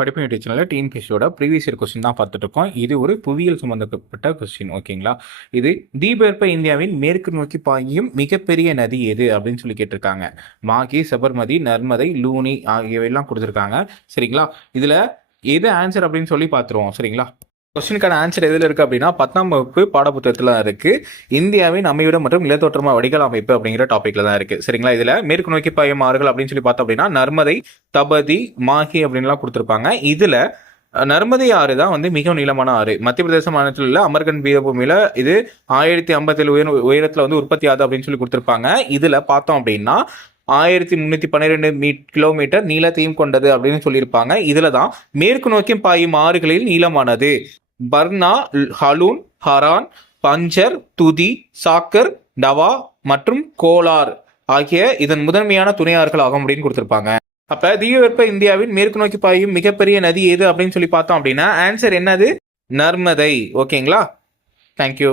படிப்பு யூடியூப் சேனலில் டிஎன்பிஎஸ்சியோட previous year question தான் பார்த்துட்டு இருக்கோம். இது ஒரு புவியியல் சம்பந்தப்பட்ட கொஸ்டின் ஓகேங்களா இது தீபகற்ப இந்தியாவின் மேற்கு நோக்கி பாயும் மிகப்பெரிய நதி எது அப்படின்னு சொல்லி கேட்டிருக்காங்க. மாகி சபர்மதி நர்மதை லூனி ஆகியவையெல்லாம் கொடுத்துருக்காங்க. சரிங்களா? இதில் எது ஆன்சர் அப்படின்னு சொல்லி பார்த்துருவோம். சரிங்களா? கொஸ்டினுக்கான ஆன்சர் எதில் இருக்குது அப்படின்னா பத்தாம் வகுப்பு பாடப்புத்தகத்தில் தான் இருக்குது இந்தியாவின் அமைவிடம் மற்றும் நிலத்தோற்றமா வடிகால் அமைப்பு அப்படிங்கிற டாப்பிக்கில் தான் இருக்குது சரிங்களா? இதில் மேற்கு நோக்கி பாயும் ஆறுகள் அப்படின்னு சொல்லி பார்த்தோம் அப்படின்னா நர்மதை தபதி மாஹி அப்படின்லாம் கொடுத்துருப்பாங்க. இதில் நர்மதை ஆறு தான் வந்து மிக நீளமான ஆறு. மத்திய பிரதேச மாநிலத்தில் உள்ள அமர்கன் பீரபூமியில் இது ஆயிரத்தி ஐம்பத்தேழு உயர உயரத்தில் வந்து உற்பத்தி ஆகுது அப்படின்னு சொல்லி கொடுத்துருப்பாங்க. இதில் பார்த்தோம் அப்படின்னா ஆயிரத்தி முந்நூற்றி பன்னிரெண்டு மீ கிலோமீட்டர் நீளத்தையும் கொண்டது அப்படின்னு சொல்லியிருப்பாங்க. இதில் தான் மேற்கு நோக்கி பாயும் ஆறுகளில் நீளமானது. பர்னா ஹலூன் ஹரான் பஞ்சர் துதி சாக்கர் டவா மற்றும் கோலார் ஆகிய இதன் முதன்மையான துணை ஆறுகள் ஆகும் அப்படின்னு கொடுத்துருப்பாங்க. அப்ப தீபவெப்ப இந்தியாவின் மேற்கு நோக்கி பாயும் மிகப்பெரிய நதி எது அப்படின்னு சொல்லி பார்த்தோம் அப்படின்னா ஆன்சர் என்னது? நர்மதை. ஓகேங்களா தேங்க்யூ